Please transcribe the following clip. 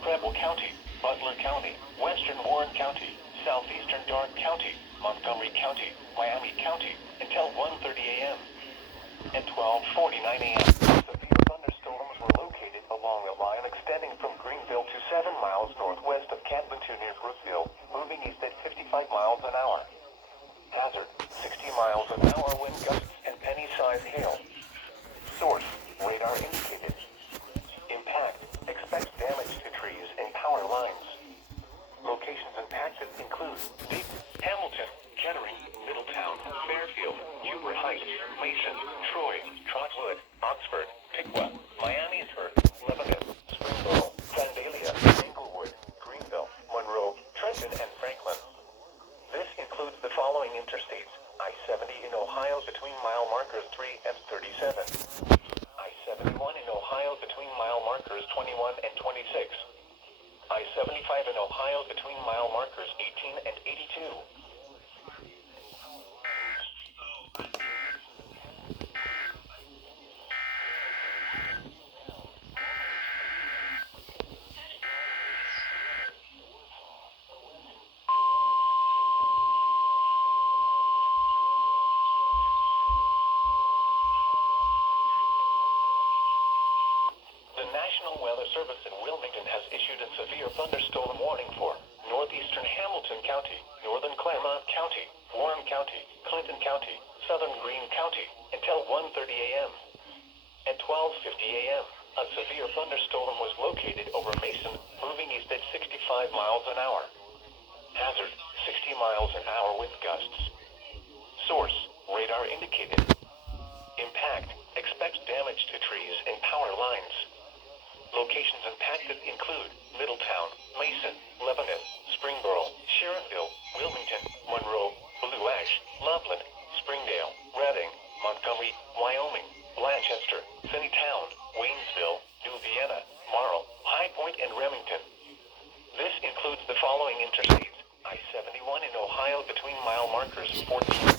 Preble County, Butler County, Western Warren County, Southeastern Dark County, Montgomery County, Miami County, until 1:30 a.m. At 12:49 a.m., severe thunderstorms were located along a line extending from Greenville to 7 miles northwest of Canton to near Brookville, moving east at 55 miles an hour. Hazard, 60 miles an hour wind gusts and penny-sized hail. Source, radar indicated. Impact, expects damage to trees and power lines. Locations impacted include Dayton, Hamilton, Kettering, Middletown, Fairfield, Huber Heights, Mason, Troy, Trotwood, Oxford, Piqua, Miamisburg, Lebanon, Springboro, Vandalia, Englewood, Greenville, Monroe, Trenton, and Franklin. This includes the following interstates: I-70 in Ohio between mile markers 3 and 37. I-71 in Ohio between mile markers 21 and 26. I-75 in Ohio between mile markers 18 and 82. The National Weather Service in Wilmington has issued a severe thunderstorm warning for northeastern Hamilton County, northern Claremont County, Warren County, Clinton County, southern Greene County, until 1:30 a.m. At 12:50 a.m., a severe thunderstorm was located over Mason, moving east at 65 miles an hour. Hazard, 60 miles an hour wind gusts. Source, radar indicated. Impact, expects damage to trees and power lines. Locations impacted include Middletown, Mason, Lebanon, Springboro, Sharonville, Wilmington, Monroe, Blue Ash, Loveland, Springdale, Reading, Montgomery, Wyoming, Blanchester, Finneytown, Waynesville, New Vienna, Marl, High Point, and Remington. This includes the following interstates: I-71 in Ohio between mile markers 14